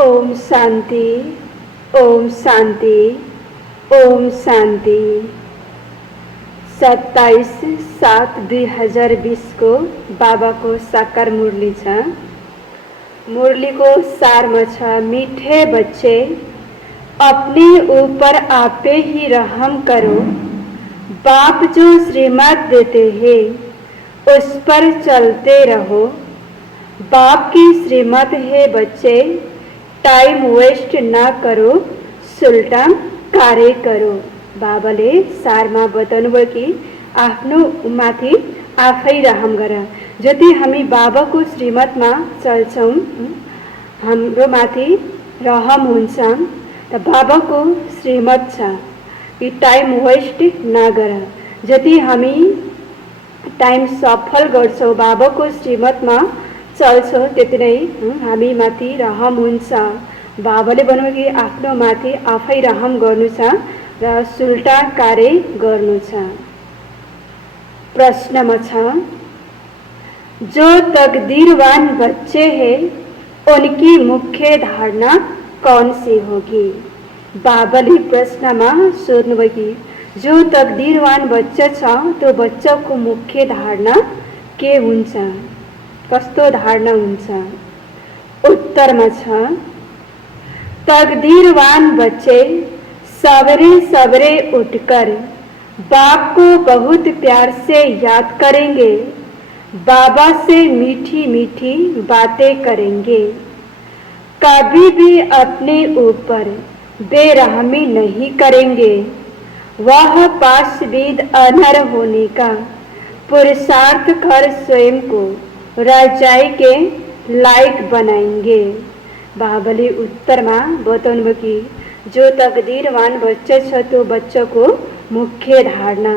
ओम शांति, ओम शांति, ओम शांति। 27/7/2020 को बाबा को साकार मुरली छ। मुरली को सार में छ, मीठे बच्चे अपने ऊपर आपे ही रहम करो। बाप जो श्रीमत देते हैं उस पर चलते रहो। बाप की श्रीमत है बच्चे, टाइम वेस्ट ना करो, सुल्टा कार्य करो। बाबाले सारमा बताउनुभयो कि आफ्नो माथि आफै रहम गर। जति हामी बाबाको श्रीमतमा चल्छौँ हाम्रो माथि रहम हुन्छ। त बाबाको श्रीमत छ कि टाइम वेस्ट नगर। जति हामी टाइम सफल गर्छौँ, बाबाको श्रीमतमा चल्छौँ, त्यति नै हामी माथि रहम हुन्छ। बाबाले भन्नुभयो कि आफ्नो माथि आफै रहम गर्नु छ र सुल्टा कार्य गर्नु छ। प्रश्नमा छ, जो तकदीरवान बच्चे हैं उनकी मुख्य धारणा कौन सी होगी? बाबाले प्रश्नमा सोध्नुभयो कि जो तकदीरवान बच्चा छ त्यो बच्चाको मुख्य धारणा के हुन्छ, कस्तो धारणा हुन्छ? उत्तरमा छ, तकदीरवान बच्चे सवेरे सवेरे उठकर बाप को बहुत प्यार से याद करेंगे, बाबा से मीठी मीठी बातें करेंगे, कभी भी अपने ऊपर बेरहमी नहीं करेंगे। वह पाशविद अनर होने का पुरुषार्थ कर स्वयं को राजाई के लायक बनाएंगे। बाबाले उत्तरमा बताउनुभयो कि जो तकदीरवान बच्चा छ त्यो बच्चाको मुख्य धारणा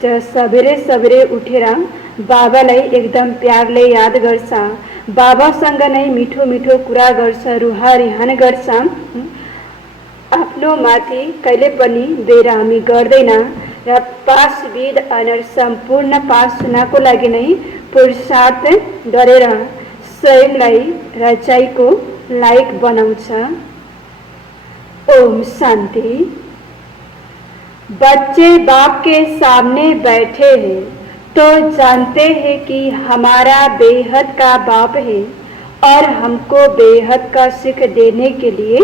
त सबेरे सबेरे उठेर बाबालाई एकदम प्यारले याद गर्छ, बाबासँग नै मिठो मिठो कुरा गर्छ, रुहारिहान गर्छ, आफ्नो माथि कहिले पनि बेरहमी गर्दैन र पाशविद अनर सम्पूर्ण पास हुनको लागि नै पुरुषार्थ गरेर स्वयंलाई रचाइको लायक बनाउँछ। ओम शांति। बच्चे बाप के सामने बैठे हैं तो जानते हैं कि हमारा बेहद का बाप है और हमको बेहद का सुख देने के लिए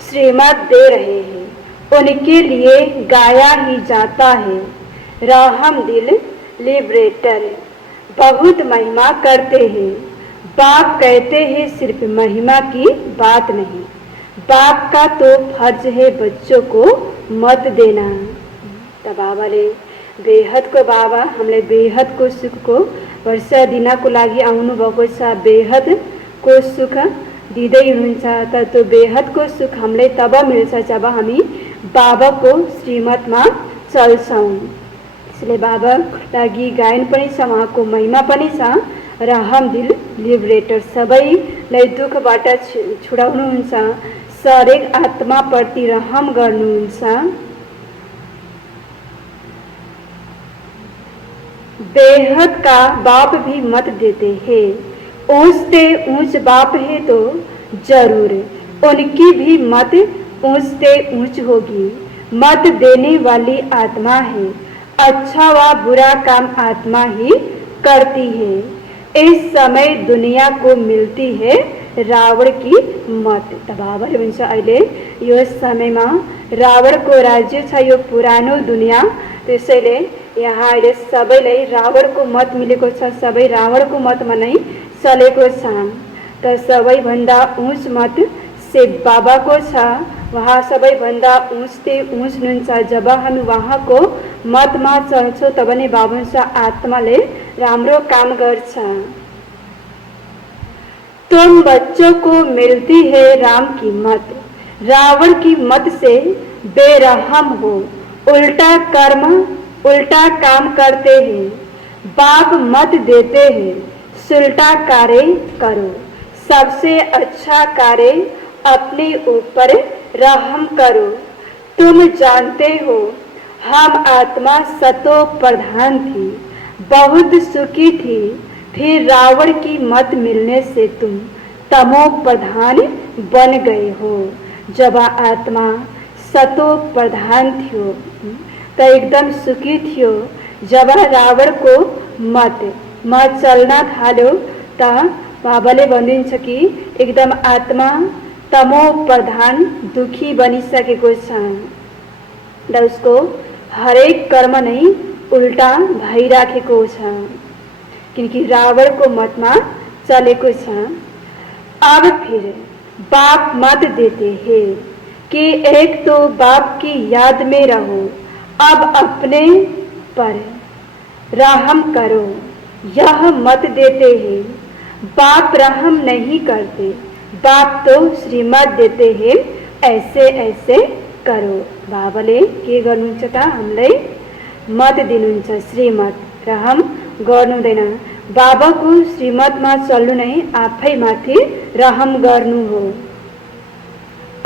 श्रीमत दे रहे हैं। उनके लिए गाया ही जाता है, रहम दिल लिबरेटर बहुत महिमा करते हैं। बाप कहते हैं सिर्फ महिमा की बात नहीं, बाप का तो फर्ज है बच्चों को मत देना। त बाबाले बेहदको बाबा हामीलाई बेहदको सुखको वर्षा दिनको लागि आउनु भएको छ। बेहदको सुख दिँदै हुनुहुन्छ। त त्यो बेहदको सुख हामीलाई तब मिल्छ जब हामी बाबाको श्रीमतमा चल्छौँ। त्यसले बाबाको लागि गायन पनि छ, उहाँको महिमा पनि छ। रहम दिल लिबरेटर सबैलाई दुःखबाट छुडाउनुहुन्छ, शरीर आत्माप्रति रहम गर्नुहुन्छ। बेहद का बाप भी मत देते हैं, ऊंच से ऊंच बाप है तो जरूर उनकी भी मत ऊंच से ऊंच होगी। मत देने वाली आत्मा है, अच्छा व बुरा काम आत्मा ही करती है। इस समय दुनिया को मिलती है रावण की मत। त बाबाले भन्छ अहिले यो समयमा रावणको राज्य छ, यो पुरानो दुनिया। त्यसैले यहाँ अहिले सबैलाई रावणको मत मिलेको छ, सबै रावणको मतमा नै चलेको छ। त सबैभन्दा ऊँच मत शिव बाबाको छ, उहाँ सबैभन्दा ऊँचते ऊँच हुनुहुन्छ। जब हामी उहाँको मतमा चल्छौँ तब नै बाबा हुन्छ आत्माले राम्रो काम गर्छ। तुम बच्चों को मिलती है राम की मत, रावण की मत से बेरहम हो, उल्टा कर्म उल्टा काम करते हैं। बाप मत देते हैं सुल्टा कार्य करो, सबसे अच्छा कार्य अपने ऊपर रहम करो। तुम जानते हो हम आत्मा सतो प्रधान थी, बहुत सुखी थी, फिर रावण की मत मिलने से तुम तमो प्रधान बन गए हो। जब आत्मा सतो प्रधान थियो तो एकदम सुखी थियो। जब रावण को मत चल्न थाल्यो त बाबाले भनिदिन्छ कि एकदम आत्मा तमो प्रधान दुखी बनिसकेको छ र उसको हरेक कर्म नै उल्टा भइराखेको छ, क्योंकि रावण को मतमा चलेको छ। अब फिर बाप मत देते हैं कि एक तो बाप की याद में रहो, अब अपने पर रहम करो, यह मत देते हैं। बाप रहम नहीं करते, बाप तो श्रीमत देते हैं, ऐसे ऐसे करो। बाबाले के गर्नुहुन्छ त हामीलाई मत दिनुहुन्छ, श्रीमत रहम गर्नुहुँदैन। बाबाको श्रीमतमा चल्नु नै आफै माथि रहम गर्नु हो।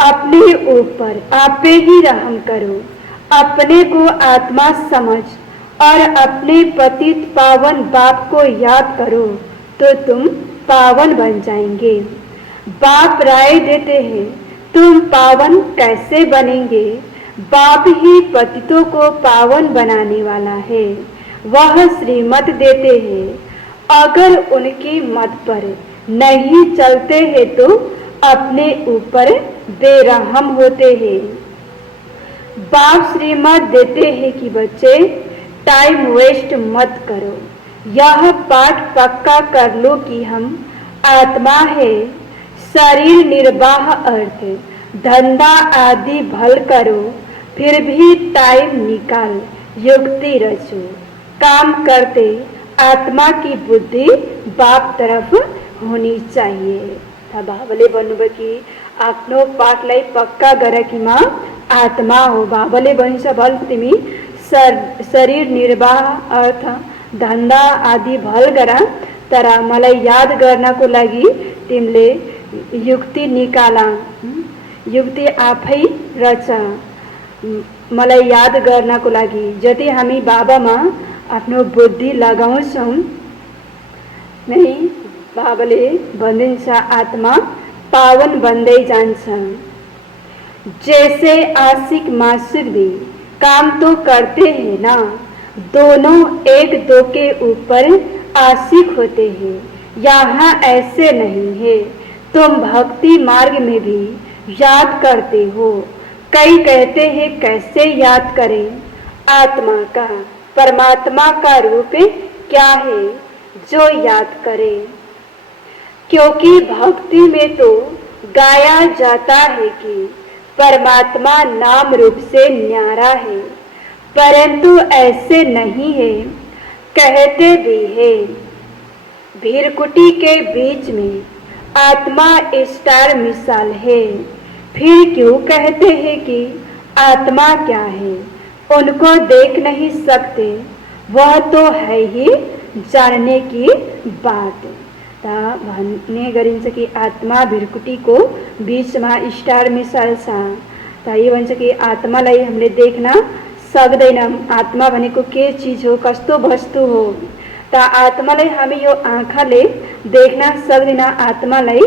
अपने ऊपर आपे ही रहम करो, अपने को आत्मा समझ और अपने पतित पावन बाप को याद करो तो तुम पावन बन जाएंगे। बाप राय देते हैं, तुम पावन कैसे बनेंगे? बाप ही पतितों को पावन बनाने वाला है, वह श्रीमत देते हैं। अगर उनकी मत पर नहीं चलते हैं तो अपने ऊपर बेरहम होते हैं। बाप श्रीमत देते हैं कि बच्चे टाइम वेस्ट मत करो, यह पाठ पक्का कर लो कि हम आत्मा है। शरीर निर्वाह अर्थ धंधा आदि भल करो, फिर भी टाइम निकाल युक्ति रचो। काम करते आत्मा की बुद्धि बाप तरफ होनी चाहिए। बाबाले भन्नुभयो कि आफ्नो पाठलाई पक्का गर कि म आत्मा हो। बाबाले भन्छ भल तिमी शरीर निर्वाह अर्थ धन्दा आदि भल गर, तर मलाई याद गर्नको लागि तिमीले युक्ति निकाला, युक्ति आफै रच। मलाई याद गर्नको लागि जति हामी बाबामा आफ्नो बुद्धि लगाउँछौँ नै बाबाले भनिदिन्छ आत्मा पावन बन्दै जान्छ। जैसे आशिक मासूक भी काम तो करते हैं ना, दोनों एक दो के ऊपर आशिक होते हैं। यहाँ ऐसे नहीं है, तुम भक्ति मार्ग में भी याद करते हो। कई कहते हैं कैसे याद करें? आत्मा का परमात्मा का रूप क्या है जो याद करें? क्योंकि भक्ति में तो गाया जाता है कि परमात्मा नाम रूप से न्यारा है, परंतु ऐसे नहीं है, कहते भी है। भीरकुटी के बीच में आत्मा स्टार मिसाल है, फिर क्यों कहते हैं कि आत्मा क्या है? उनको देख नहीं सकते, वह तो है ही जानने की बात। भन्ने गरिन्छ कि आत्मा भिरकुटीको बीचमा स्टार मिसाल छ। यो भन्छ कि आत्मालाई हामीले देख्न सक्दैनौँ। आत्मा भनेको के चीज हो, कस्तो वस्तु हो? त आत्मालाई हामी यो आँखाले देख्न सक्दैन, आत्मालाई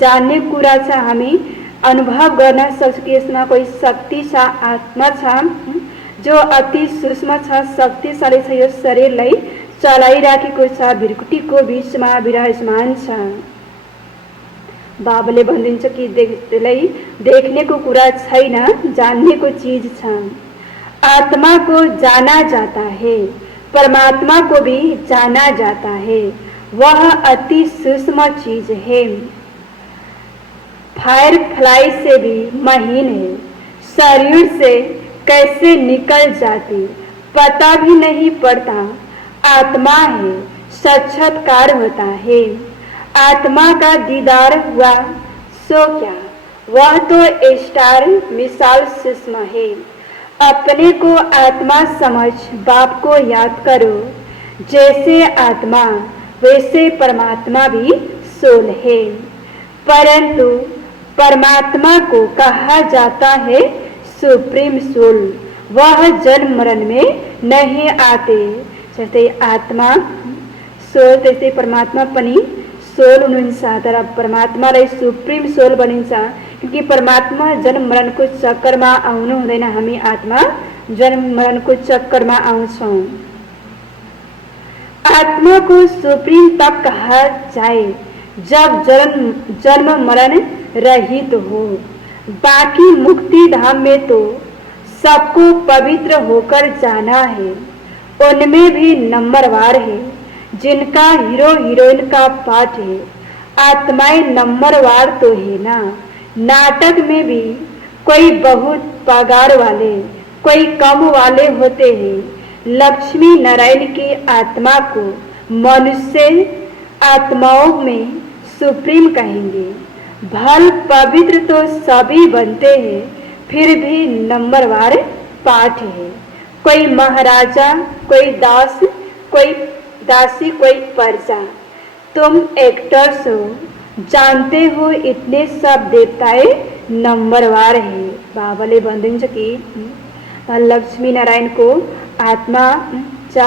जान्ने कुरा छ। हामी अनुभव गर्न सक्छौँ कि यसमा कोही शक्ति छ, आत्मा छ जो अति सूक्ष्म छ, शक्तिशाली छ, यो शरीरलाई चलाइराखेको छ। भिरकुटीको बीचमा विराजमान छ। बाबाले भनिदिन्छ कि त्यसलाई देख्नेको कुरा छैन, जान्नेको चीज छ। आत्मा को जाना जाता है, परमात्मा को भी जाना जाता है, वह अति सूक्ष्म चीज है। फायर फ्लाई से भी महीन है, शरीर से कैसे निकल जाती पता भी नहीं पड़ता। आत्मा है, साक्षात्कार होता है। आत्मा का दीदार हुआ सो क्या, वह तो स्टार मिसाल सूक्ष्म है। अपने को आत्मा समझ बाप को याद करो। जैसे आत्मा वैसे परमात्मा भी सोल है, परंतु परमात्मा को कहा जाता है सुप्रीम सोल। वह जन्म मरण में नहीं आते। जैसे आत्मा सोल तैसे परमात्मा पनि सोल हुनुहुन्छ तर परमात्मालाई सुप्रिम सोल भनिन्छ। क्योंकि परमात्मा जन्म मरणको चक्करमा आउनु हुँदैन, हामी आत्मा जन्म मरणको चक्करमा आउँछौँ। आत्मा को सुप्रीम तब कहा जाए जब जन्म मरण रहित हो। बाकी मुक्ति धाम में तो सबको पवित्र होकर जाना है, उनमें भी नंबरवार है जिनका हीरो हीरोइन का पाठ है। आत्माएं नंबरवार तो है ना। नाटक में भी कोई बहुत पगार वाले, कोई कम वाले होते हैं। लक्ष्मी नारायण की आत्मा को मनुष्य आत्माओं में सुप्रीम कहेंगे। भल पवित्र तो सभी बनते हैं, फिर भी नंबरवार पाठ है। कोई महाराजा, कोई दास, कोई दासी, कोई प्रजा। तुम एक्टर्स हो, जानते हो इतने सब देवताएं नंबरवार है। बाबाले भनिदिन्छ कि लक्ष्मी नारायण को आत्मा छ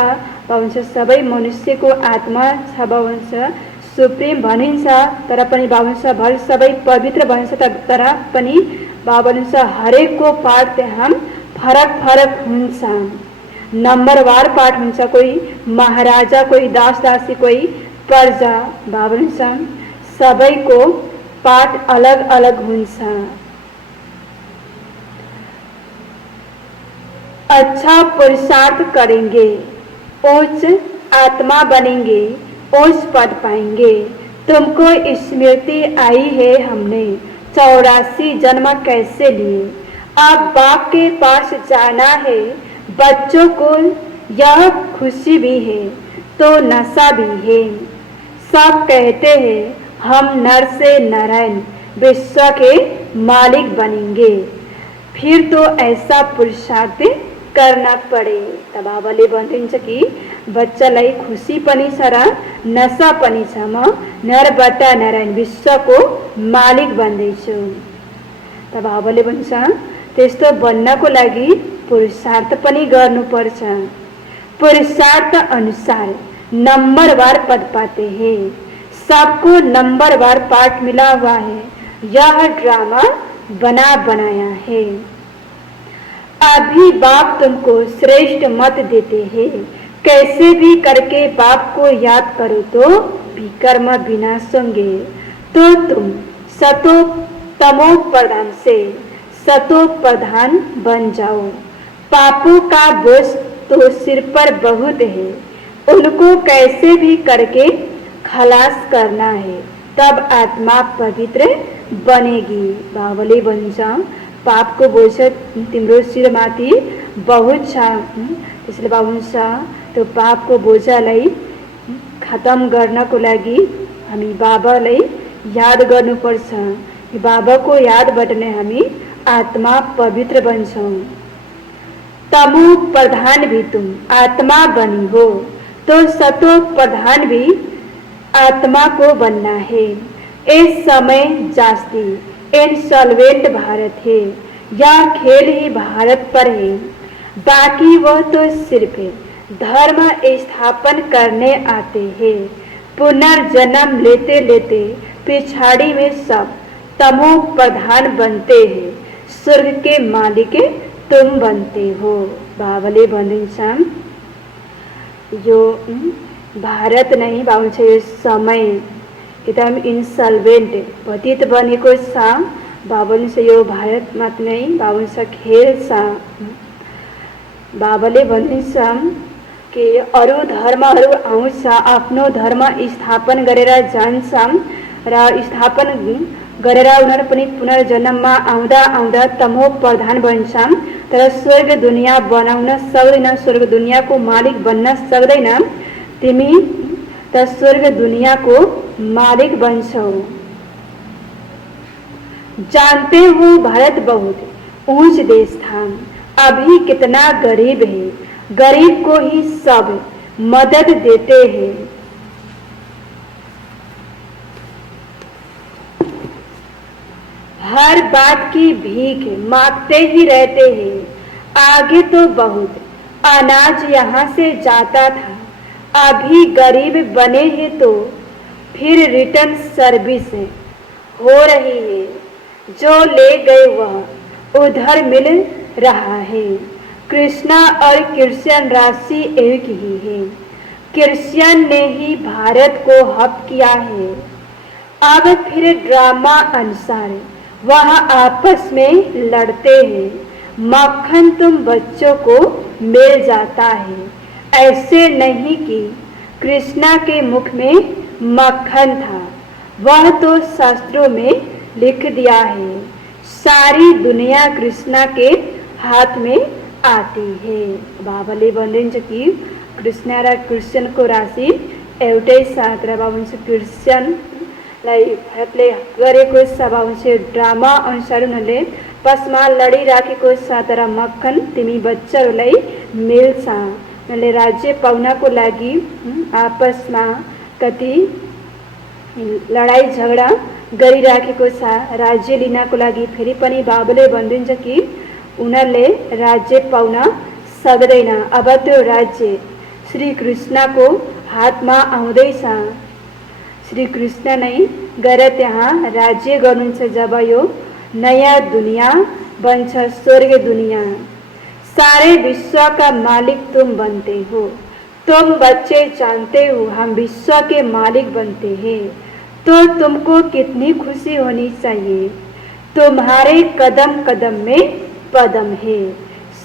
भन्छ, सबै मनुष्यको आत्मा छ भन्छ, सुप्रिम भनिन्छ। तर पनि भन्छ भल सबै पवित्र भन्छ, तर पनि भन्छ हरेकको पाठ त्यहाँ फरक फरक हुन्छ। नंबरवार पाठ हुन्छ। कोही महाराजा, कोही दास दासी, कोही प्रजा। भन्छ सबैको पाठ अलग अलग हुन्छ। अच्छा पुरुषार्थ करेंगे, उच्च आत्मा बनेंगे, उच्च पद पाएंगे। तुमको स्मृति आई है हमने 84 जन्म कैसे लिए। अब बाप के पास जाना है, बच्चों को यह खुशी भी है तो नशा भी है। सब कहते हैं हम नर से नारायण विश्व के मालिक बनेंगे, फिर तो ऐसा पुरुषार्थ करना पड़े। तब बाबाले भनिदिन्छ कि बच्चालाई खुसी पनि छ र नशा पनि छ। म नरबाट नारायण विश्वको मालिक बन्दैछु। तब बाबाले भन्छ त्यस्तो बन्नको लागि पुरुषार्थ पनि गर्नुपर्छ। पुरुषार्थ अनुसार नंबरवार पद पाते हैं। सबको नंबरवार पाठ मिला हुआ है। यह ड्रामा बना बनाया है। अभी बाप तुमको श्रेष्ठ मत देते हैं। कैसे भी करके बाप को याद करो तो विकर्म विनाश होंगे। तो तुम सतो तमो प्रधान से सतो प्रधान बन जाओ। पापों का बोझ तो सिर पर बहुत है, उनको कैसे भी करके खलास करना है, तब आत्मा पवित्र बनेगी। बाबाले भन्छ पापको बोझ तिम्रो शिरमाथि बहुत छ, त्यसले बाबा भन्छ त्यो पापको बोझलाई खत्म गर्नको लागि हामी बाबालाई याद गर्नुपर्छ। बाबाको यादबाट नै हामी आत्मा पवित्र बन्छौँ। तमो प्रधान भी तुम आत्मा बनी हो तो सतो प्रधान भी आत्मा को बनना है। इस समय जास्ती इंसॉल्वेंट भारत है, यह खेल ही भारत पर है। बाकी वह तो सिर्फ धर्म स्थापन करने आते हैं। पुनर्जन्म लेते लेते पिछाड़ी में सब तमो प्रधान बनते हैं। स्वर्ग के मालिक तुम बनते हो। बाबाले भनिन्छ यो भारत नहीं बाबुन्छ, यो समय एकदम इन्सल्भेन्ट पतित बनेको छ। बाबाले यो भारत मात्र नै बाबुन्छ खेल छ। बाबाले भनिन्छ कि अरू धर्महरू आउँछ, आफ्नो धर्म स्थापन गरेर जान्छ र स्थापन गरेर उनीहरू पनि पुनर्जन्ममा आउँदा आउँदा तमो प्रधान बन्छन्। तर स्वर्ग दुनियाँ बनाउन सक्दैन, स्वर्ग दुनियाँको मालिक बन्न सक्दैन। तिमी त स्वर्ग दुनियाँको मालिक बन्छौ। जानते हो भारत बहुत ऊंच देश था, अभी कितना गरीब है। गरीब को ही सब मदद देते हैं। हर बात की भीख मांगते ही रहते हैं। आगे तो बहुत अनाज यहाँ से जाता था, अभी गरीब बने हैं तो फिर रिटर्न सर्विस हो रही है, जो ले गए वह उधर मिल रहा है। कृष्णा और क्रिश्चियन राशि एक ही है। क्रिश्चियन ने ही भारत को हक किया है। अब फिर ड्रामा अनुसार वह आपस में लड़ते हैं। मक्खन तुम बच्चों को मिल जाता है। ऐसे नहीं कि कृष्णा के मुख में मक्खन था, वह तो शास्त्रों में लिख दिया है। सारी दुनिया कृष्णा के हाथ में आती है। बाबाले भन्नुहुन्छ कि कृष्ण र क्रिश्चियनको राशि एउटै साथ र बाबुन्छ क्रिश्चियनलाई हकले गरेको छ। बाबुन्छ ड्रामा अनुसार उनीहरूले पसमा लडिराखेको छ, तर मक्खन तिमी बच्चाहरूलाई मिल्छ। उनीहरूले राज्य पाउनको लागि आपसमा कति लडाई झगडा गरिराखेको छ। राज्य लिनको लागि फेरि पनि बाबुले भन्नुहुन्छ कि उनीहरूले राज्य पाउन सक्दैन। अब त्यो राज्य श्री कृष्णको हातमा आउँदैछ। श्री कृष्ण नै गएर त्यहाँ राज्य गर्नुहुन्छ। जब यो नयाँ दुनिया बन्छ, स्वर्ग दुनिया, सारे विश्व का मालिक तुम बनते हो। तुम बच्चे जानते हो हम विश्व के मालिक बनते हैं, तो तुमको कितनी खुशी होनी चाहिए। तुम्हारे कदम कदम में पदम है।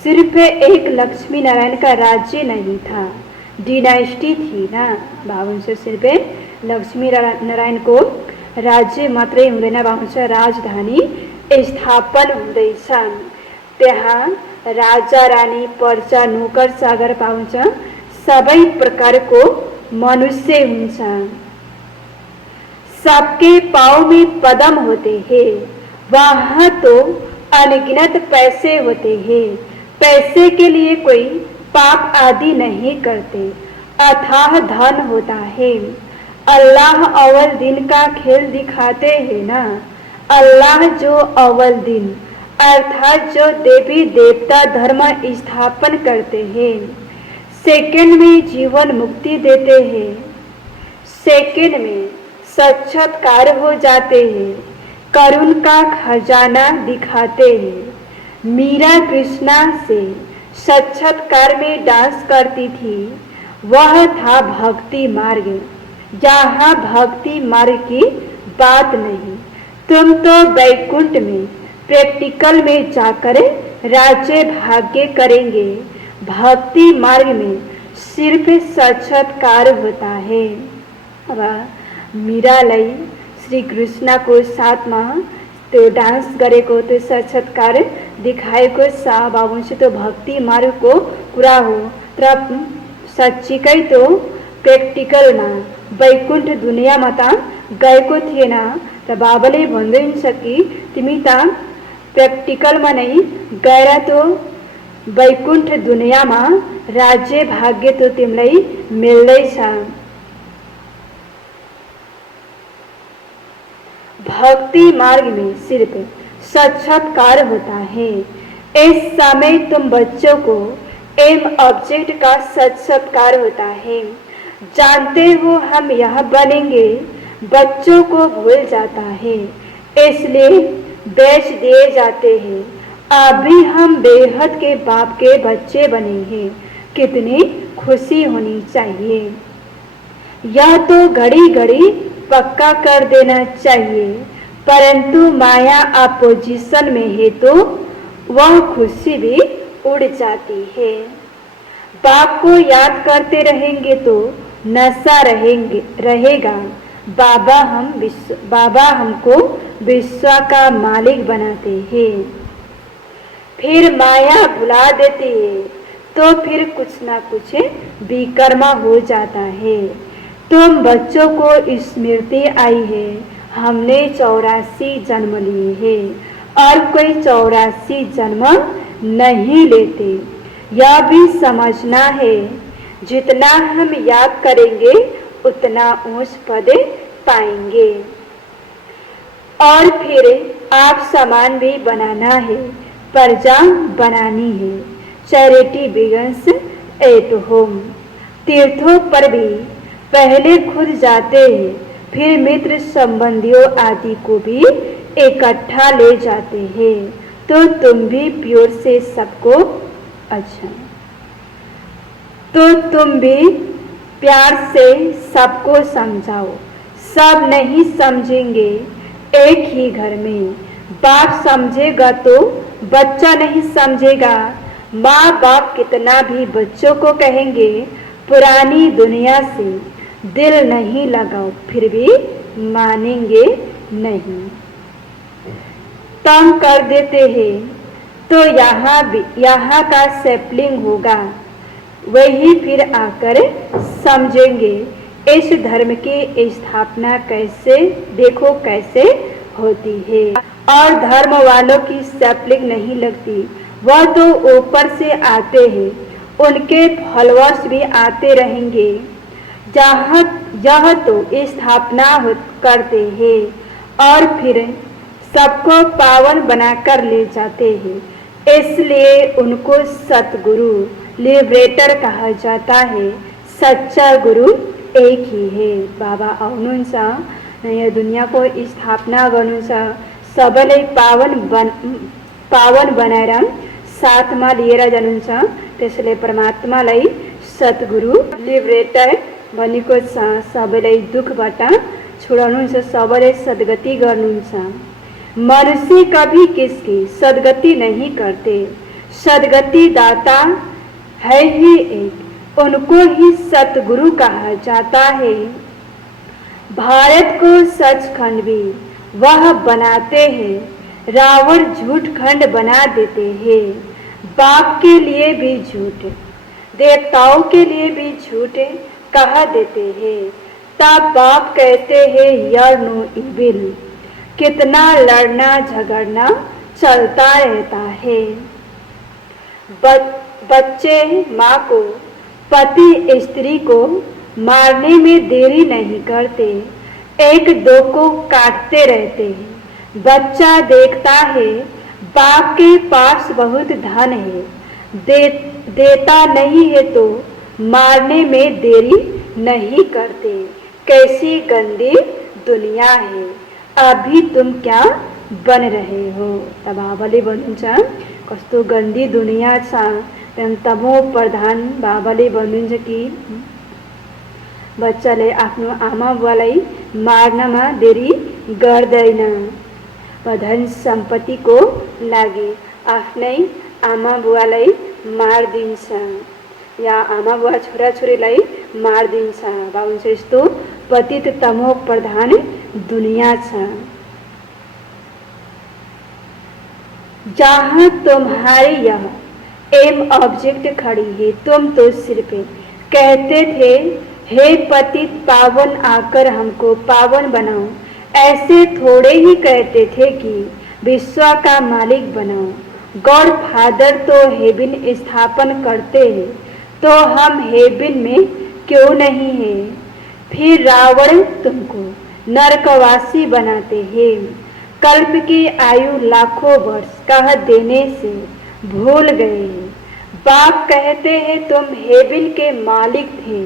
सिर्फ एक लक्ष्मी नारायण का राज्य नहीं था, डिनाइस्टी थी ना। बाबुन्छ सिर्फ लक्ष्मी नारायण को राज्य मात्रै हुँदैन, बाबुन्छ राजधानी स्थापन हुँदैछ। त्यहाँ राजा रानी पर्चा नोकर चाकर पाउँछ, सबै प्रकारको मनुष्य हुन्छ। सबके पाँव में पदम होते हैं। वहाँ तो अनगिनत पैसे होते हैं। पैसे के लिए कोई पाप आदि नहीं करते। अथाह धन होता है। अल्लाह अव्वल दिन का खेल दिखाते हैं ना। अल्लाह जो अव्वल दिन अर्थात जो देवी देवता धर्म स्थापन करते हैं, सेकंड में जीवन मुक्ति देते हैं, सेकंड में साक्षात्कार हो जाते हैं, करुण का खजाना दिखाते हैं। मीरा कृष्णा से साक्षात्कार में डांस करती थी। वह था भक्ति मार्ग। जहाँ भक्ति मार्ग की बात नहीं। तुम तो वैकुंठ में प्रैक्टिकल में जाकर राज्य भाग्य करेंगे। भक्ति मार्ग में सिर्फ साक्षात्कार होता है। अब मीरालाई श्री कृष्णको साथमा त्यो डांस गरेको, त्यो साक्षात्कार दिखाएको छ। बाबुन्छ त्यो भक्ति मार्गको कुरा हो, तर साँच्चीकै त्यो प्र्याक्टिकलमा वैकुण्ठ दुनियाँमा त गएको थिएन। र बाबाले भन्नुहुन्छ कि तिमी त प्र्याक्टिकलमा नै गएर त्यो वैकुण्ठ दुनियाँमा राज्य भाग्य तो तिमीलाई मिल्दैछ। भक्ति मार्ग में सिर्फ साक्षात्कार होता है। इस समय तुम बच्चों को एम ऑब्जेक्ट का साक्षात्कार होता है। जानते हो हम यह बनेंगे, बच्चों को भूल जाता है, इसलिए बेच दिए जाते हैं। अभी हम बेहद के बाप के बच्चे बने हैं, कितनी खुशी होनी चाहिए। यह तो घड़ी घड़ी पक्का कर देना चाहिए, परंतु माया अपोजिशन में है तो वह खुशी भी उड़ जाती है। बाप को याद करते रहेंगे तो नशा रहेगा। बाबा हमको विश्व का मालिक बनाते हैं, फिर माया भुला देती है, तो फिर कुछ ना कुछ विकर्मा हो जाता है। तुम बच्चों को स्मृति आई है, हमने 84 जन्म लिए हैं और कोई 84 जन्म नहीं लेते। यह भी समझना है, जितना हम याद करेंगे उतना ऊंच पद पाएंगे। और फिर आप सामान भी बनाना है, प्रजा बनानी है। Charity begins at home. तीर्थों पर भी पहले खुद जाते हैं, फिर मित्र संबंधियों आदि को भी इकट्ठा ले जाते हैं। तो तुम भी प्योर से सबको अच्छा, तो तुम भी प्यार से सबको समझाओ। सब नहीं समझेंगे एक ही घर में। बाप समझेगा तो बच्चा नहीं समझेगा। माँ बाप कितना भी बच्चों को कहेंगे पुरानी दुनिया से दिल नहीं लगाओ, फिर भी मानेंगे नहीं, तंग कर देते हैं। तो यहाँ का सैपलिंग होगा, वही फिर आकर समझेंगे इस धर्म की स्थापना कैसे, देखो कैसे होती है। और धर्म वालों की सैपलिंग नहीं लगती, वह तो ऊपर से आते हैं, उनके फॉलोअर्स भी आते रहेंगे। जहाँ यह तो स्थापना करते हैं और फिर सबको पावन बनाकर ले जाते हैं। इसलिए उनको सतगुरु लिबरेटर कहा जाता है। सच्चा गुरु एक ही है। बाबा आउनुहुन्छ यो दुनियाँको स्थापना गर्नुहुन्छ, सबैलाई पावन बनाएर साथमा लिएर जानुहुन्छ। त्यसैले परमात्मालाई सतगुरु लिबरेटर भनेको छ। सबैलाई दुःखबाट छुडाउनुहुन्छ, सबैलाई सद्गति गर्नुहुन्छ। मनुष्य कभी किसकी सद्गति नहीं करते, सद्गति दाता है ही एक, उनको ही सतगुरु कहा जाता है। भारत को सचखंड भी वह बनाते हैं, रावण झूठ खंड बना देते हैं। बाप के लिए भी झूठ, देवताओं के लिए भी झूठ कहा देते हैं। तब बाप कहते हैं यार नो इविल, कितना लड़ना झगड़ना चलता रहता है। बच्चे माँ को, पति स्त्री को मारने में देरी नहीं करते, एक दो को काटते रहते हैं। बच्चा देखता है बाप के पास बहुत धन है, देता नहीं है तो मारने में देरी नहीं करते। कैसी गंदी दुनिया है, अभी तुम क्या बन रहे हो। तब बाबाले भन्नुहुन्छ कस्तो गन्दी दुनिया छ। तमो प्रधान बाबाले भन्नुहुन्छ कि बच्चाले आफ्नो आमा बुवालाई मार्नमा देरी गर्दैन। धन सम्पत्तिको लागि आफ्नै आमा बुवालाई मारिदिन्छ या आमा बुवा छोराछोरीलाई मारिदिन्छ। भाउन्छ यस्तो पतित तमो प्रधान दुनिया छ। जहाँ तुम्हारी यह एम ऑब्जेक्ट खड़ी है, तुम तो सिर्फ कहते थे हे पतित पावन आकर हमको पावन बनाओ। ऐसे थोड़े ही कहते थे कि विश्व का मालिक बनाओ। गॉड फादर तो हेवन स्थापन करते हैं, तो हम हेवन में क्यों नहीं हैं। फिर रावण तुमको नरकवासी बनाते हैं। कल्प की आयु लाखों वर्ष कह देने से भूल गए। बाप कहते हैं तुम हेवन के मालिक थे,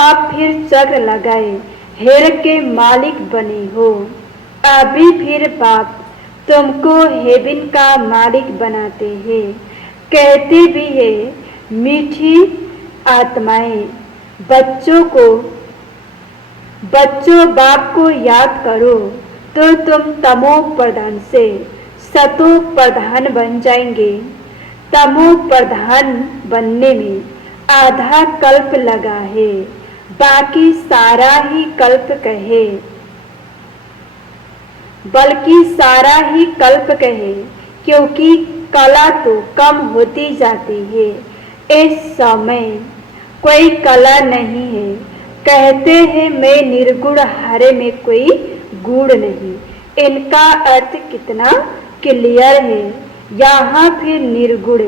अब फिर चक्र लगाए हेर के मालिक बने हो। अभी फिर बाप तुमको हेवन का मालिक बनाते हैं। कहते भी है मीठी आत्माएं बच्चों बाप को याद करो तो तुम तमो प्रधान से सतो प्रधान बन जाएंगे। तमो प्रधान बनने में आधा कल्प लगा है, बाकी सारा ही कल्प कहे, बल्कि सारा ही कल्प कहे, क्योंकि कला तो कम होती जाती है। इस समय कोई कला नहीं है। कहते हैं मैं निर्गुण, हरे में कोई गुण नहीं। इनका अर्थ कितना क्लियर है। यहाँ फिर निर्गुण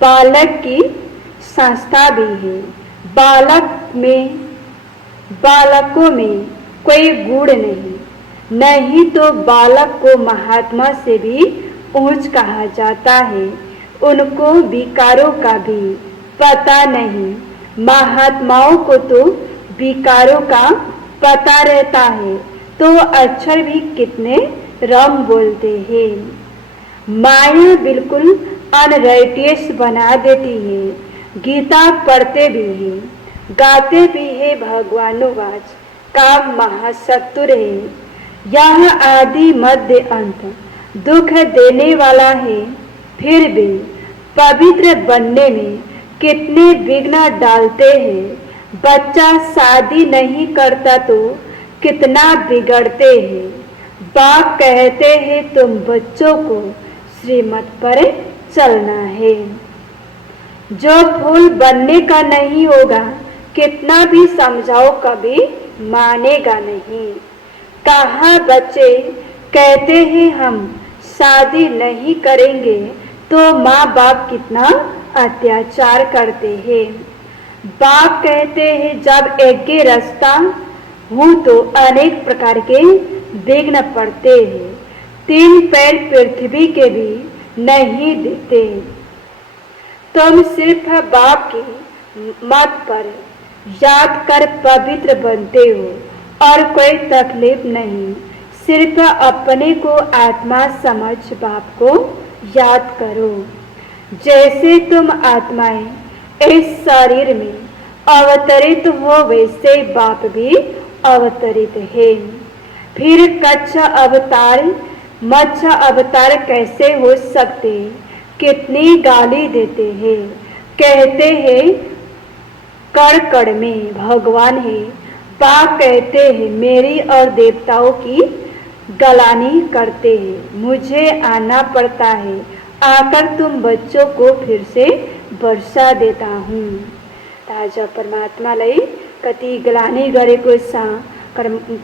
बालक की संस्था भी है। बालकों में कोई गुण नहीं तो बालक को महात्मा से भी ऊंच कहा जाता है। उनको विकारों का भी पता नहीं। महात्माओं को तो विकारों का पता रहता है तो अक्षर भी कितने रम बोलते हैं। माया बिल्कुल अनराइटियस बना देती है। गीता पढ़ते भी हैं, गाते भी है भगवानुवाच का महाशत्रु है। यह आदि मध्य अंत दुख देने वाला है, फिर भी पवित्र बनने में कितने विघ्न डालते हैं। बच्चा शादी नहीं करता तो कितना बिगड़ते हैं। बाप कहते हैं तुम बच्चों को श्रीमत पर चलना है। जो फूल बनने का नहीं होगा, कितना भी समझाओ कभी मानेगा नहीं। कहाँ बच्चे कहते हैं हम शादी नहीं करेंगे तो माँ बाप कितना अत्याचार करते हैं। बाप कहते हैं जब एक ही रास्ता हूँ तो अनेक प्रकार के विघ्न पड़ते हैं। 3 पैर पृथ्वी के भी नहीं देते। तुम सिर्फ बाप की मत पर याद कर पवित्र बनते हो और कोई तकलीफ नहीं। सिर्फ अपने को आत्मा समझ बाप को याद करो। जैसे तुम आत्माएं इस शरीर में अवतरित हो वैसे बाप भी अवतरित है। फिर कच्छ अवतार मत्स्य अवतार कैसे हो सकते? कितनी गाली देते हैं। कहते हैं कड़ कड़ में भगवान है। बाप कहते हैं मेरी और देवताओं की गलानी करते हैं। मुझे आना पड़ता है, आकर तुम बच्चों को फिर से वर्षा देता हूँ। ताजा परमात्मालाई कति गलानी गरेको छ।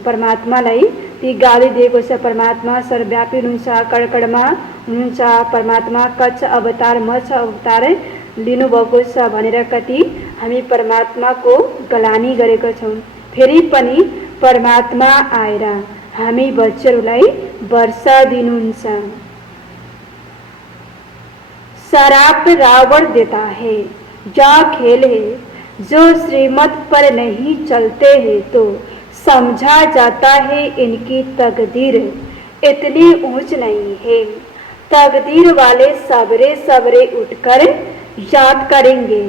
परमात्मालाई ती गाली दिएको छ। परमात्मा सर्वव्यापी हुनुहुन्छ, कड़कड़मा हुनुहुन्छ। परमात्मा कच्छ अवतार मत्स्य अवतार लिनुभएको छ भनेर कति हामी परमात्माको गलानी गरेका छौँ। फेरि पनि परमात्मा आएर हामी बच्चहरूलाई वर्षा दिनुहुन्छ। शराप रावण देता है, यह खेल है। जो श्रीमत पर नहीं चलते हैं तो समझा जाता है इनकी तकदीर इतनी ऊंच नहीं है। तकदीर वाले सवेरे सवेरे उठकर याद करेंगे।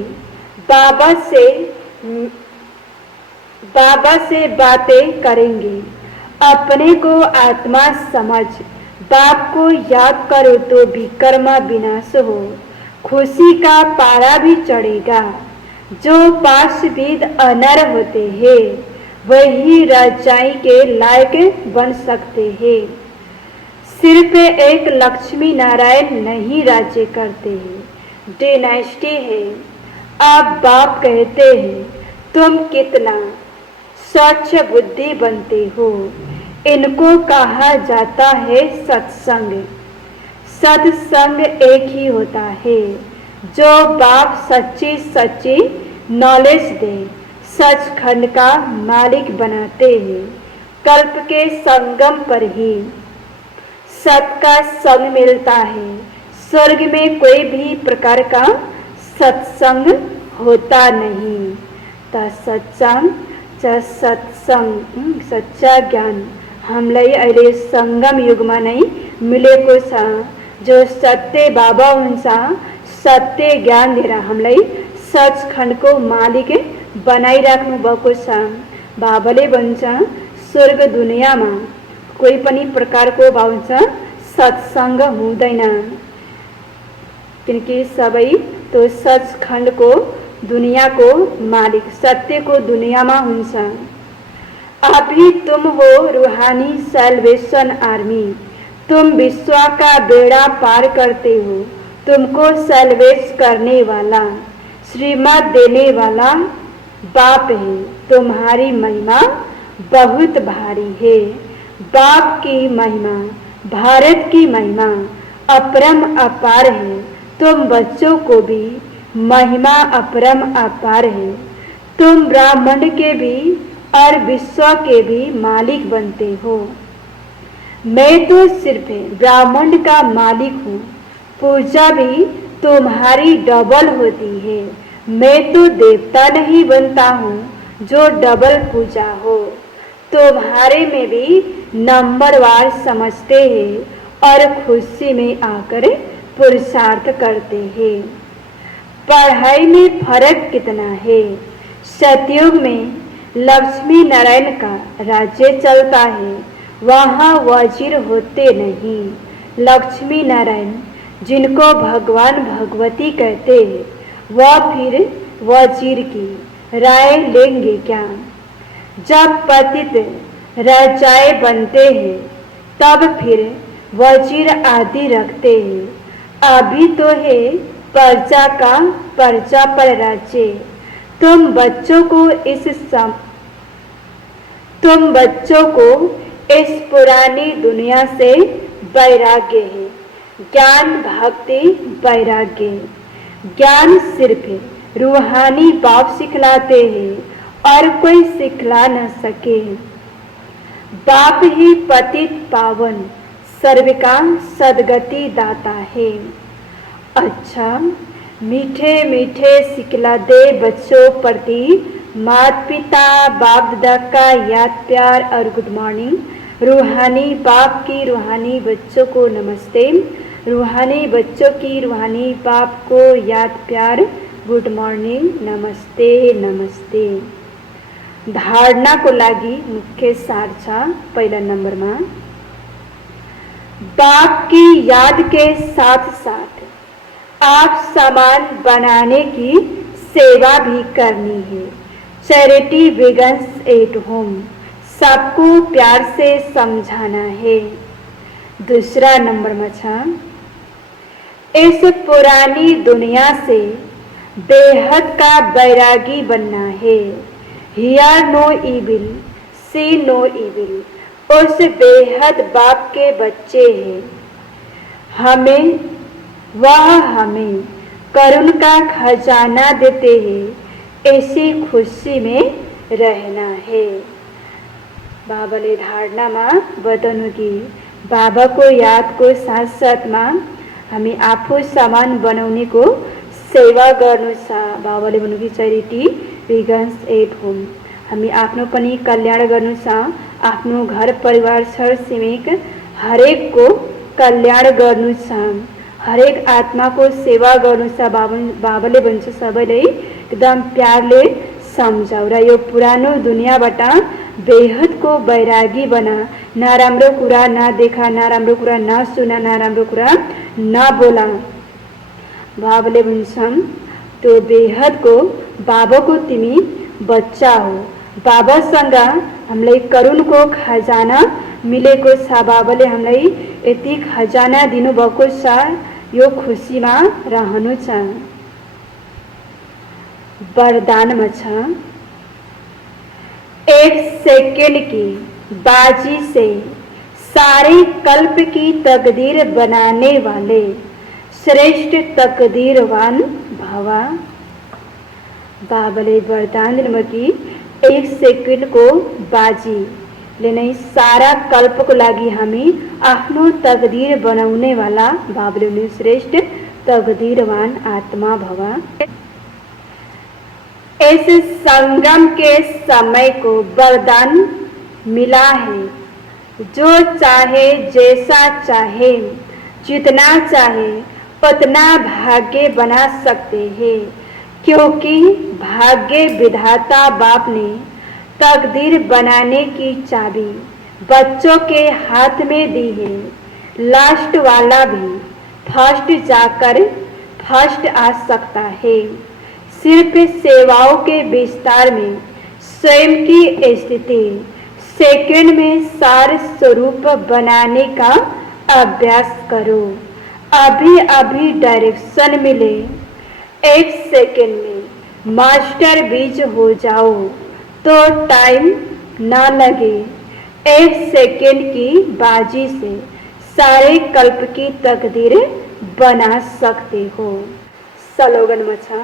बाबा से बातें करेंगे। अपने को आत्मा समझ बाप को याद करो तो विकर्मा विनाश हो। खुशी का पारा भी चढ़ेगा। जो पाशविद अनर होते हैं वही राजाई के लायक बन सकते हैं। सिर्फ एक लक्ष्मी नारायण नहीं राज्य करते हैं, डायनेस्टी है। आप बाप कहते हैं तुम कितना स्वच्छ बुद्धि बनते हो। इनको कहा जाता है सत्संग। सत्संग एक ही होता है। जो बाप सच्ची सच्ची नॉलेज दे, सचखंड का मालिक बनाते हैं। कल्प के संगम पर ही सत का संग मिलता है। स्वर्ग में कोई भी प्रकार का सत्संग होता नहीं। सत्संग सत्संग सच्चा ज्ञान हामीलाई अहिले संगम युगमा नै मिलेको छ। जो सत्य बाबा हुन्छ, सत्य ज्ञान दिएर हामीलाई सचखण्डको मालिक बनाइराख्नु भएको छ। बाबाले भन्छ स्वर्ग दुनियाँमा कोही पनि प्रकारको भाउँछ सत्संग हुँदैन, किनकि सबै तो सचखण्डको दुनियाँको मालिक सत्यको दुनियाँमा हुन्छ। अभी तुम हो रूहानी सैल्वेशन आर्मी। तुम विश्व का बेड़ा पार करते हो। तुमको सैल्वेश करने वाला, श्रीमत देने वाला बाप है। तुम्हारी महिमा बहुत भारी है। बाप की महिमा, भारत की महिमा अपरम अपार है। तुम बच्चों को भी महिमा अपरम अपार है। तुम ब्राह्मण के भी और विश्व के भी मालिक बनते हो। मैं तो सिर्फ ब्राह्मण का मालिक हूँ। पूजा भी तुम्हारी डबल होती है। मैं तो देवता नहीं बनता हूँ जो डबल पूजा हो। तुम्हारे में भी नंबरवार समझते हैं और खुशी में आकर पुरुषार्थ करते हैं। पढ़ाई में फर्क कितना है। सतयुग में लक्ष्मी नारायण का राज्य चलता है, वहाँ वजीर होते नहीं। लक्ष्मी नारायण जिनको भगवान भगवती कहते हैं, वह फिर वजीर की राय लेंगे क्या। जब पतित राजाए बनते हैं तब फिर वजीर आदि रखते हैं। अभी तो है प्रजा का प्रजा पर राज्य। तुम बच्चों को इस पुरानी दुनिया से वैराग्य है। ज्ञान भक्ति वैराग्य। ज्ञान सिर्फ रूहानी बाप सिखलाते हैं और कोई सिखला न सके। बाप ही पतित पावन सर्व का सदगति दाता है। अच्छा, मीठे मीठे सिखला दे बच्चों प्रति माता पिता बाप दादा का याद प्यार और गुड मॉर्निंग। रूहानी बाप की रूहानी बच्चों को नमस्ते। रूहानी बच्चों की रूहानी बाप को याद प्यार गुड मॉर्निंग, नमस्ते नमस्ते। धारणा को लागी मुख्य सार छ। पहला नंबर में बाप की याद के साथ साथ आप सामान बनाने की सेवा भी करनी है। Charity begins at home. सबको प्यार से समझाना है। दूसरा नंबर में छ, इस पुरानी दुनिया से बेहद का बैरागी बनना है। Hear no evil, see no evil. उस बेहद बाप के बच्चे हैं। हमें करुण का खजाना देते हैं। ऐसी खुशी में रहना है। बाबा ने धारणा में बतानु कि बाबा को याद को साथ साथ में हमें आफू सामान बनाने को सेवा गर्नु छ। बाबाले भन्नु कि चैरिटी बिगन्स एट होम। हमें आफ्नो पनि कल्याण गर्नु छ। आफ्नो घर परिवार छर छिमेक हरेक को कल्याण गर्नु छ। हरेक आत्मा को सेवा गर्नु छ। बाबाले भन्छ सबैले एकदम प्यारले सम्झाउ र यो पुरानो दुनियाँबाट बेहद को बैरागी बना। नराम्रो कुरा नदेखा, नराम्रो कुरा नसुना, नराम्रो कुरा नबोला। बाबाले भन्छन् त्यो बेहद को बाबा को तिमी बच्चा हो। बाबासँग हामीलाई करुणको खजाना मिलेको छ। बाबाले हामीलाई यति खजाना दिनुभएको छ। यो खुसीमा रहनु छ। वरदानमा छ, एक सेकंड की बाजी से सारे कल्प की तकदीर बनाने वाले श्रेष्ठ तकदीरवान भवा। बाबाले वरदान दिनुभयो कि एक सेकंड को बाजी लेनै सारा कल्प को लागि हामी आफ्नो तकदीर बनाउने वाला बाबाले श्रेष्ठ तकदीरवान आत्मा भवा। इस संगम के समय को वरदान मिला है। जो चाहे जैसा चाहे जितना चाहे उतना भाग्य बना सकते हैं, क्योंकि भाग्य विधाता बाप ने तकदीर बनाने की चाबी बच्चों के हाथ में दी है। लास्ट वाला भी फर्स्ट जाकर फर्स्ट आ सकता है। सिर्फ सेवाओं के विस्तार में स्वयं की स्थिति सेकंड में सार स्वरूप बनाने का अभ्यास करो। अभी अभी डायरेक्शन मिले, एक सेकंड में मास्टर बीज हो जाओ तो टाइम ना लगे। एक सेकंड की बाजी से सारे कल्प की तकदीर बना सकते हो। स्लोगन में छ,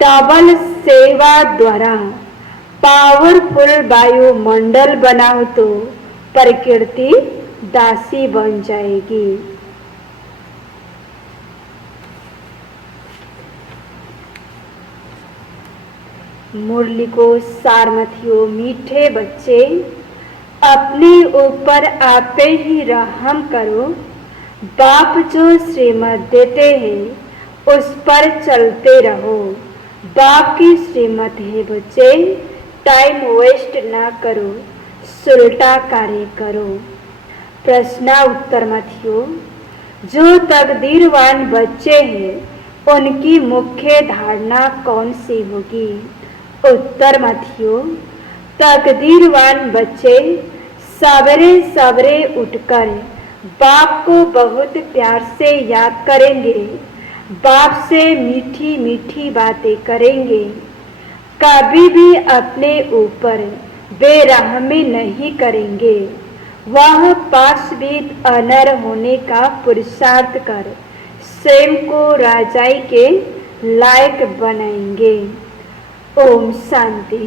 डबल सेवा द्वारा पावरफुल वायुमंडल बनाओ तो प्रकृति दासी बन जाएगी। मुरली को सारमथियों मीठे बच्चे, अपने ऊपर आपे ही रहम करो। बाप जो श्रीमत देते हैं उस पर चलते रहो। बाप की श्रीमत है बच्चे, टाइम वेस्ट ना करो, सुलटा कार्य करो। प्रश्न उत्तर मथियो, जो तकदीरवान बच्चे हैं उनकी मुख्य धारणा कौन सी होगी? उत्तर मथियो, तकदीरवान बच्चे सवेरे सवेरे उठकर बाप को बहुत प्यार से याद करेंगे, बाप से मीठी मीठी बातें करेंगे, कभी भी अपने ऊपर बेरहमी नहीं करेंगे। वह पाशवीत अनर होने का पुरुषार्थ कर स्वयं को राजाई के लायक बनाएंगे। ओम शांति।